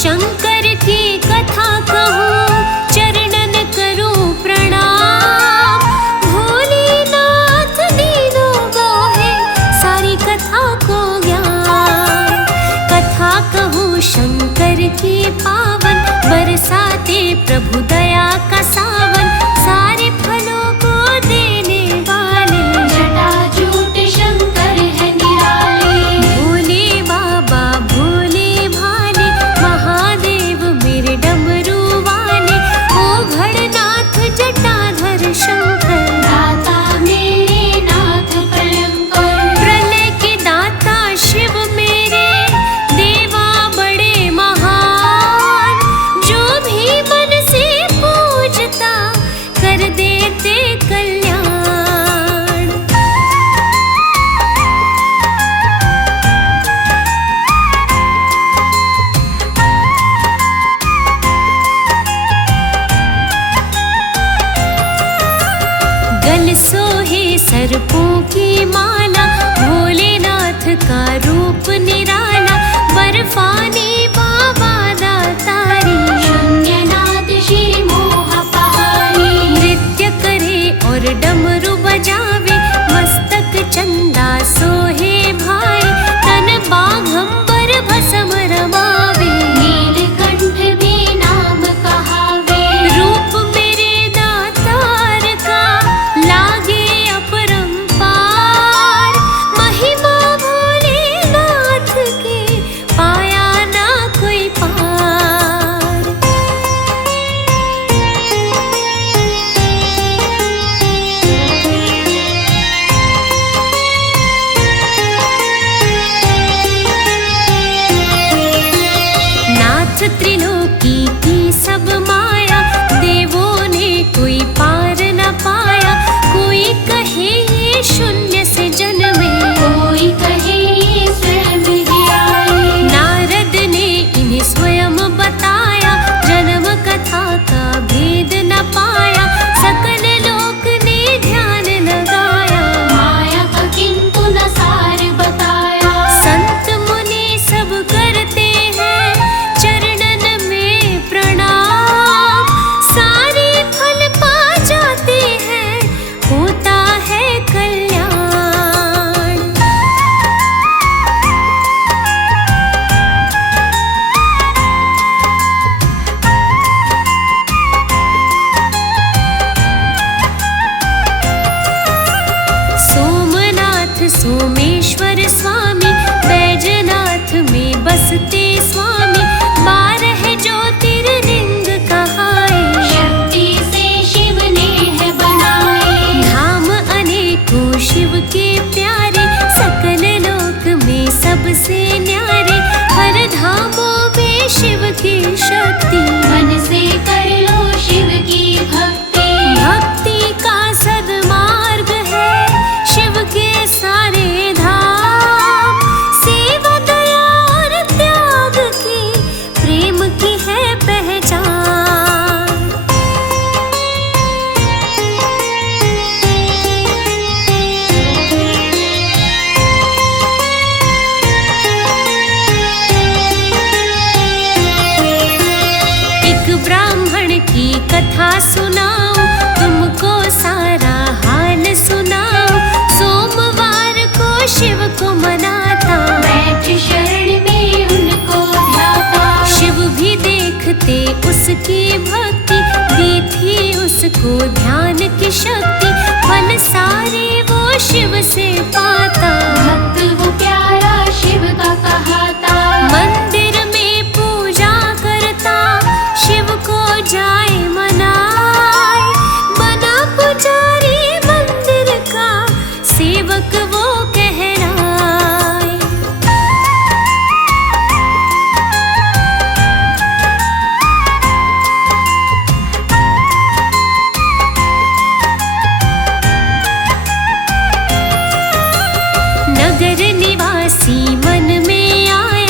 शंकर की कथा कहूँ, चरणन करूँ प्रणाम। भोलेनाथ दीनों गाहे सारी कथा को ज्ञान। कथा कहूँ शंकर की पावन, बरसाते प्रभु दया का सावन। सारे फलों को देने वाले, जटाजूट शंकर है निराले। भोले बाबा भोले भाले, महादेव मेरे डमरू वाले। ओ घड़नाथ जटाधर शंकर, दाता मेरे नाथ भयंकर। प्रलय के दाता शिव मेरे, देवा बड़े महान। जो भी मन से पूजता, कर देते कल्याण। गल सोहे सर्पों की माला, भोलेनाथ का रूप निराला। बर्फानी बाबा दातारी, शून्यनाथ श्री मोहपहारी। नृत्य करे और डमरू बजावे। मस्तक चंदा सोहे भाई, तन बाघंबर भस्म रमावे। नीलकंठ भी नाम कहावे। रूप मेरे दातार का लागे अपरंपार। महिमा भोलेनाथ की पाया ना कोई पार। नाथ त्रिलोकी की सब माया, देवों ने कोई पार न पाया। कोई कहे ये शून्य से जन्मे, कोई कहे ये स्वयं ही आए। नारद ने इन्हें स्वयं बताया। जन्म कथा का भेद न पाया, सकल लोक ने ध्यान लगाया। माया का किंतु न सार बताया। संत मुनि सब करते हैं चरणन में प्रणाम। सारे फल पा जाते हैं, होता है कल्याण। सोमनाथ सोमेश्वर स्वामी, बैजनाथ में बसते स्वामी। 12 ज्योतिर्लिंग कहाए, शक्ति से शिव ने है बनाए। धाम अनेकों शिव के प्यारे। सकल लोक में सबसे न्यारे, हर धामों में शिव की शक्ति। मन से कर लो शिव की भक्ति। भक्ति का सदमार्ग है शिव के सारे धाम। सेवा दया और त्याग की, प्रेम की है पहचान। एक ब्राह्मण की कथा सुनाऊं, तुमको सारा हाल सुनाऊं। सोमवार को शिव को मनाता, बैठ शरण में उनको ध्याता। शिव भी देखते उसकी भक्ति। दी थी उसको ध्यान की शक्ति, फल सारे वो शिव से पाता। भक्त वो प्यारा शिव का कहाता। मंदिर में पूजा करता, शिव को जाए मनाए। बना पुजारी मंदिर का, सेवक वो कहलाए। नगर निवासी मन में आया,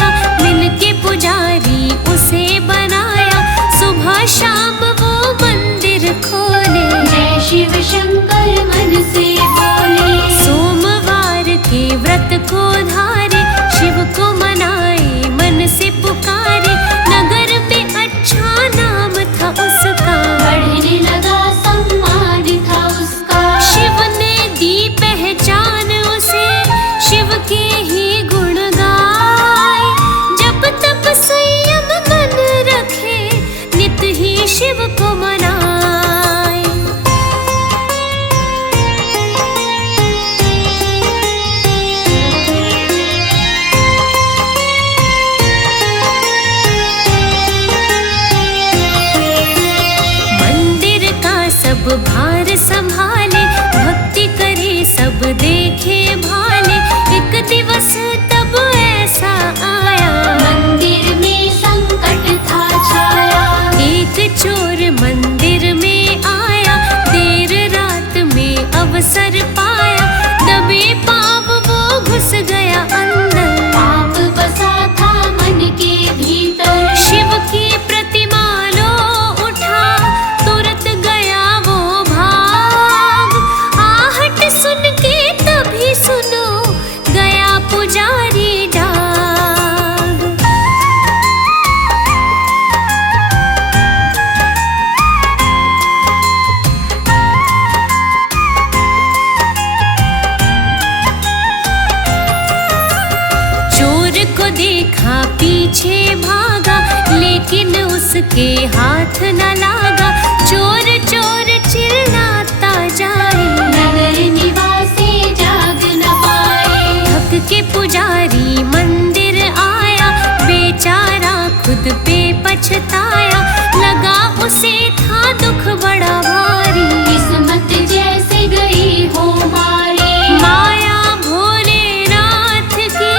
उसके हाथ न लागा, चोर चोर चिल्लाता जाए। नगर निवासी जाग न पाए। थक के पुजारी मंदिर आया, बेचारा खुद पे पछताया, लगा उसे था दुख बड़ा भारी। किस्मत जैसे गई हो मारी। माया भोलेनाथ की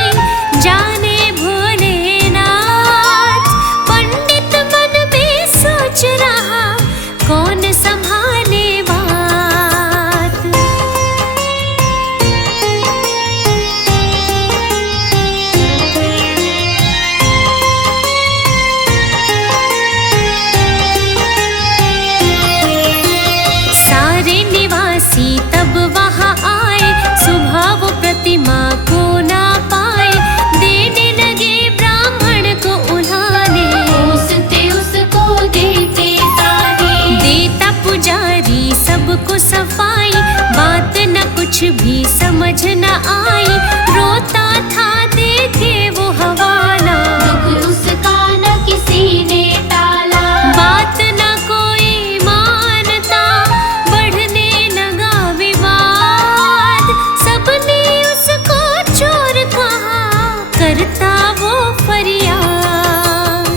जाने भोलेनाथ, पंडित मन में सोच रहा कौन संभाले बात। सारे निवासी तब वहां आए, सुबह वो प्रतिमा को ना पाए, देने लगे ब्राह्मण को उल्हाने। कोसते उसको देते ताने। देता पुजारी सबको सफाई, बात न कुछ भी समझ न आई, रोता था देखे वो हवाला। दुख उसका न किसी ने टाला। बात न कोई मानता, बढ़ने लगा विवाद, सबने उसको चोर कहा, करता वो फरियाद।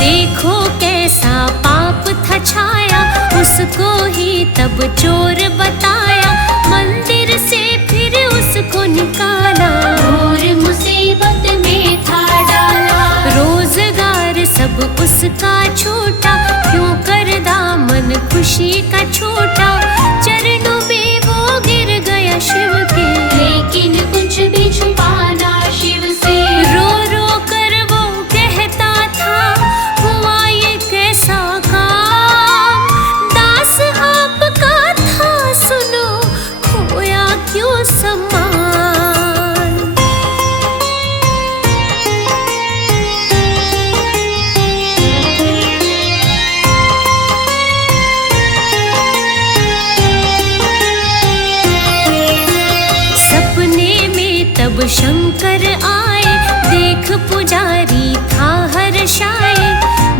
देखो कैसा पाप था छाया, उसको ही तब चोर बताया, मंदिर से फिर उसको निकाला। और मुसीबत में था डाला। रोजगार सब उसका छूटा, क्यों कर दामन खुशी का छोटा, चरणों में वो गिर गया शिव के। लेकिन कुछ भी छुपाना शिव से। रो रो कर वो कहता था, हुआ ये कैसा काम, दास आपका था सुनो, खोया क्यों सम्मान। सपने में तब शंकर आए, देख पुजारी था हर्षाए,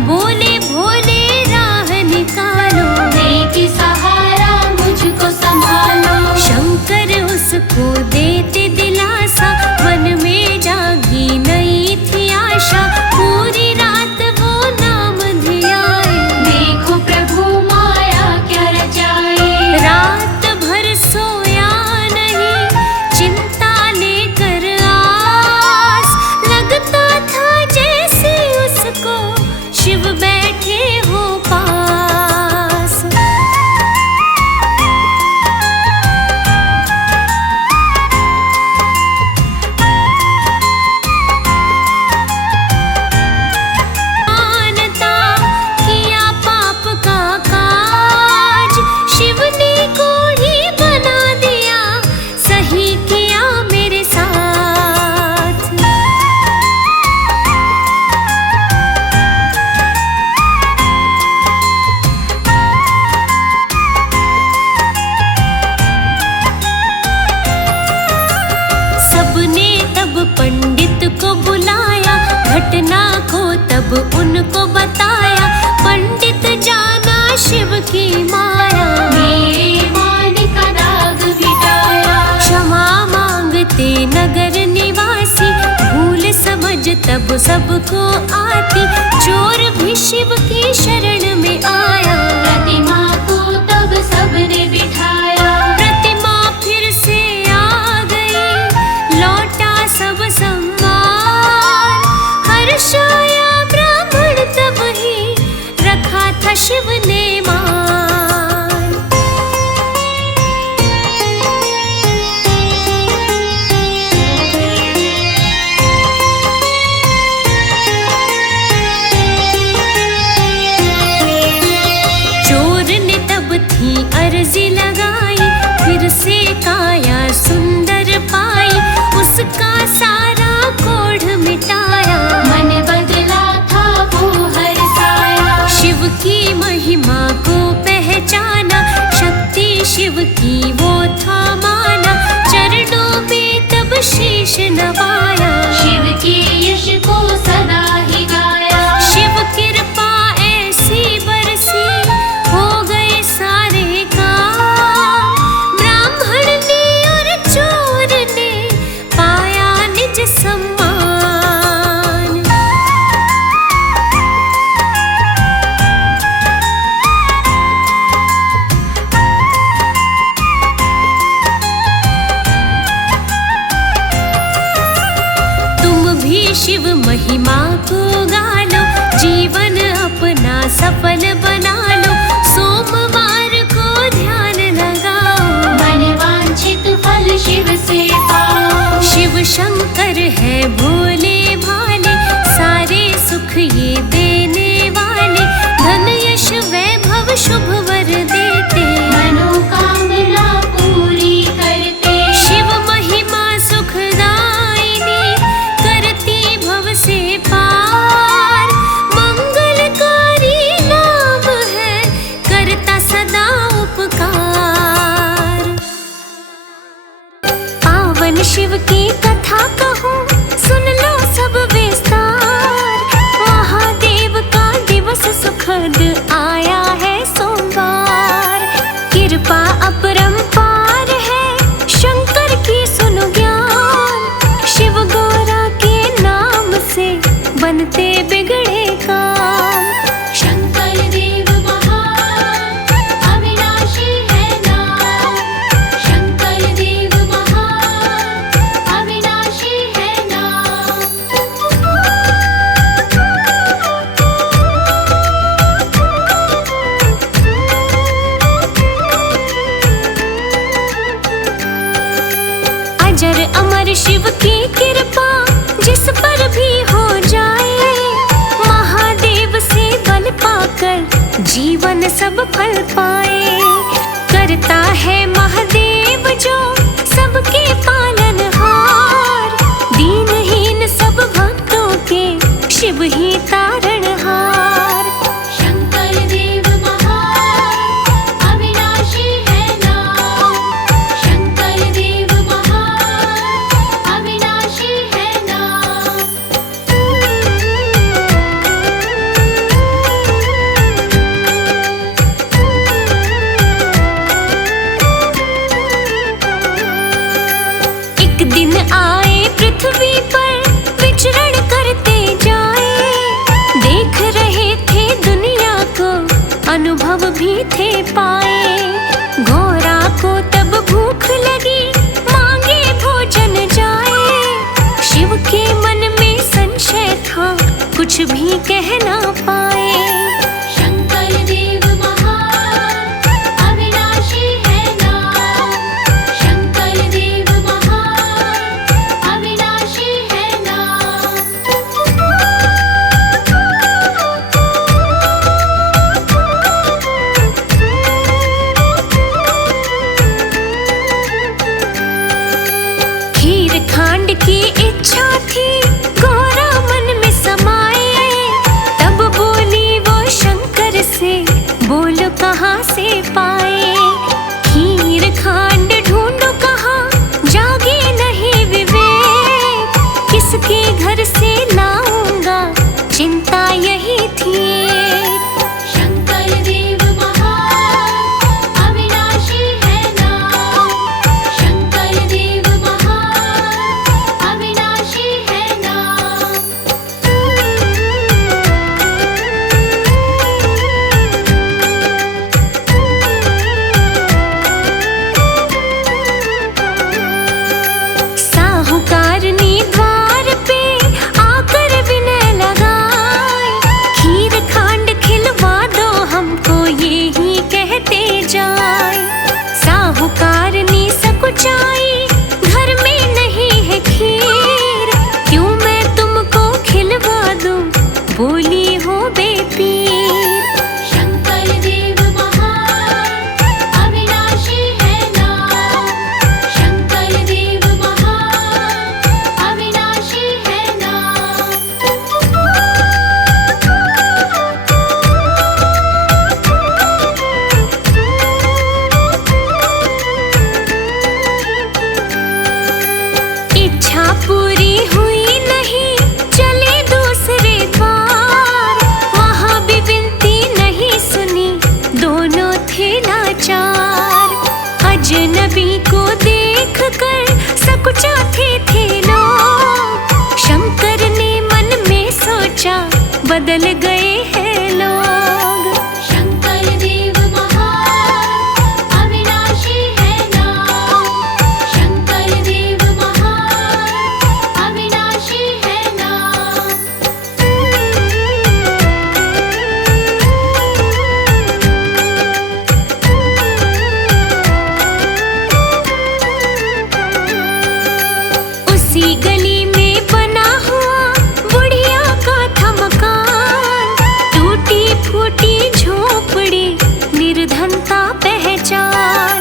बोले भोले राह निकालो, देके सहारा मुझको संभालो। शंकर उसको देते दिलासा, मन में जागी नई थी आशा, पूरी रात वो नाम धियाए। देखो प्रभु माया क्या रचाए। रात भर सोया नहीं, चिंता लेकर आस, लगता था जैसे उसको शिव बैठे हो पास। मानता किया पाप का काज, शिव ने को ही बना दिया, सही किया मेरे साथ। सबने तब पंडित को बुलाया, घटना को तब उनको बताया, पंडित जाना शिव की माया। मेरे मान का दाग मिटाया। क्षमा मांगते नगर निवासी, भूल समझ तब सबको आती, चोर भी शिव की शरण में आया। प्रतिमा को तब सबने बिठाया। प्रतिमा फिर से आ गई, लौटा सब सम्मान, हर्षाया ब्राह्मण तब ही रखा था शिव ने मान। चोर ने तब थी अर्जी लगाई, फिर से काया सुंदर पाई, उसका सारा कोढ़ मिटाया। मन बदला था वो हर साया। शिव की महिमा को पहचाना, शक्ति शिव की वो था माना, चरणों में तब शीश नवाया, शिव के यश को सदा ही गाया। शिव कृपा ऐसी बरसी, हो गए सारे काम, ब्राह्मण ने और चोर ने पाया निज सम्मान। शिव महिमा को गा लो, जीवन अपना सफल बना लो, सोमवार को ध्यान लगाओ, मनवांछित फल शिव से पाओ। शिव शंकर है भोले भाले, सारे सुख ये देने वाले, धन यश वैभव शुभ वर देते, मनोकामना पूरी करते। शिव महिमा सुखदायिनी, भव से पार, मंगलकारी नाम है, करता सदा उपकार। पावन शिव की कथा कहूँ, सुन लो सब विस्तार, महादेव का दिवस सुखद आया है सोमवार, कृपा अपरंपार है, शंकर की सुनो ज्ञान, शिव गौरा के नाम से बनते बिगड़े काम। शंकर देव महान, अविनाशी है नाम, शंकर देव महान, अविनाशी है नाम। अजर अमर शिव की कृपा जिस पर भी हो जाए, महादेव से बल पाकर जीवन सब फल पाए, करता है महादेव जो सबके पालनहार, दीनहीन सब भक्तों के शिव ही तारणहार। शंकर देव महान, अविनाशी है नाम, शंकर देव महान, अविनाशी है नाम। एक दिन आए पृथ्वी पर विचरण करते जाए, देख रहे थे दुनिया को, अनुभव भी थे पाए, घोड़ा को तब भूख लगी, मांगे भोजन जाए, शिव के मन में संशय था, कुछ भी कह ना पाए। शंकर देव महान, अविनाशी है नाम, शंकर देव महान, अविनाशी है नाम। खीर खांड की इच्छा थी, गौरा मन में समाए, तब बोली वो शंकर से, बोलो कहाँ से पाए, खीर खांड ढूंढो कहाँ, जागे नहीं विवेक, किसके घर से लाऊंगा, चिंता यही थी। शंकर देव महान, अविनाशी है नाम, शंकर देव महान, अविनाशी है नाम। बदल गए हैं लोग। शंकर देव महान अविनाशी है नाम। शंकर देव महान अविनाशी है नाम। उसी गली में बना हुआ बुढ़िया का था मकान, टूटी फूटी झोपड़ी निर्धनता पहचान।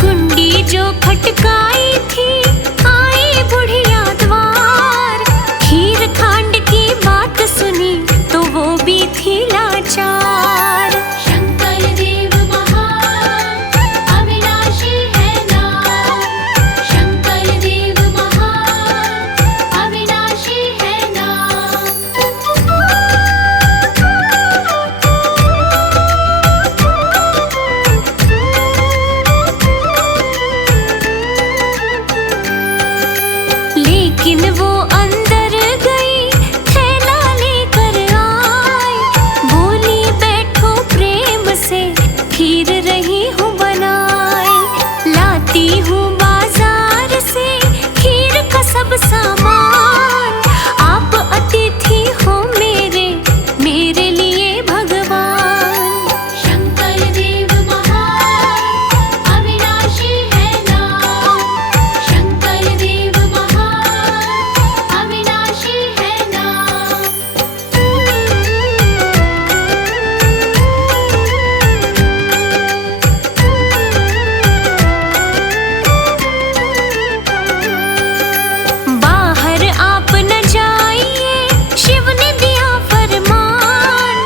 कुंडी जो खटकाई थी आई बुढ़िया द्वार, खीर खांड की बात सुनी तो वो भी थी लाचार। शंकर देव महान अविनाशी है नाम। शंकर देव महान अविनाशी है नाम। लेकिन वो अंदर गई थैला लेकर आई, बोली बैठो प्रेम से खीर रही हूँ बनाई। लाती हूँ बाजार से खीर का सब सामान, आप अतिथि हो मेरे लिए भगवान। शंकर देव महान अविनाशी है नाम। शंकर देव महान अविनाशी है नाम। बाहर आप न जाइए, शिव ने दिया फरमान,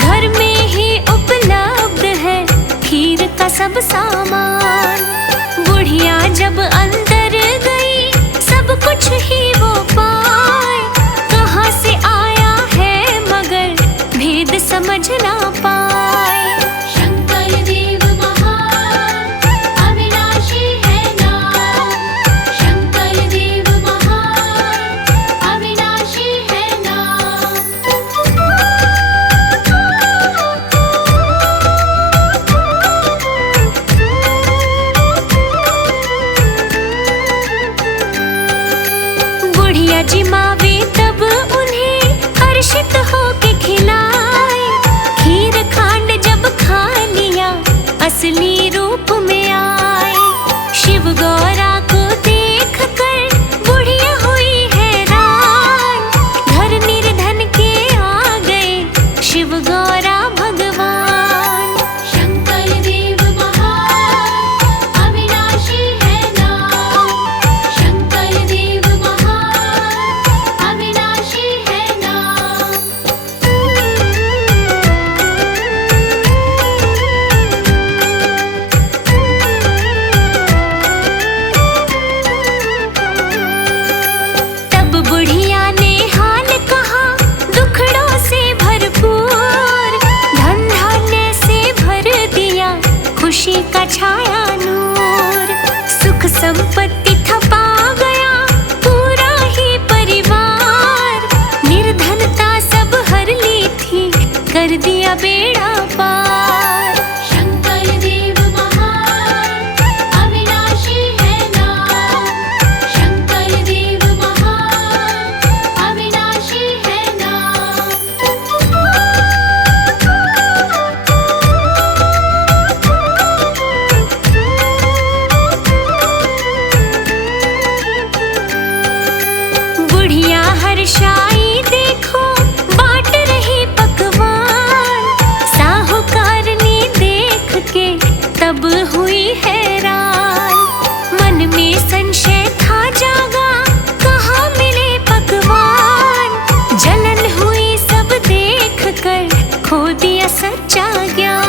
घर में ही उपलब्ध है खीर का सब सामान। बुढ़िया जब अंदर गई सब कुछ ही वो पाए, कहाँ से आया है मगर भेद समझ ना पाए। शंकर देव महान अविनाशी है नाम। शंकर देव महान अविनाशी है नाम। बुढ़िया जी मावे तब उन्हें हर्षित होके खिलाए, खीर खांड जब खा लिया असली रूप में आए। शिव गौरा को देख कर बुढ़िया हुई हैरान, घर निर्धन के आ गए शिव गौरा भगवान। शंकर देव महान अविनाशी है नाम। शंकर देव महान अविनाशी है नाम। तब बुढ़िया ने हाल कहा दुखड़ों से भरपूर, धन धान्य से भर दिया खुशी का छाया नूर। सुख संपत्ति थपा गया पूरा ही परिवार, निर्धनता सब हर ली थी कर दिया बेड़ा पार। शंकर देव महान अविनाशी है नाम। शंकर देव महान अविनाशी है नाम। बुढ़िया हर्षाई देखो बांट रही पकवान, साहूकारनी देख के तब हुई हैरान। मन में संशय था जागा कहाँ मिले पकवान, जलन हुई सब देख कर खो दिया सच्चा ज्ञान।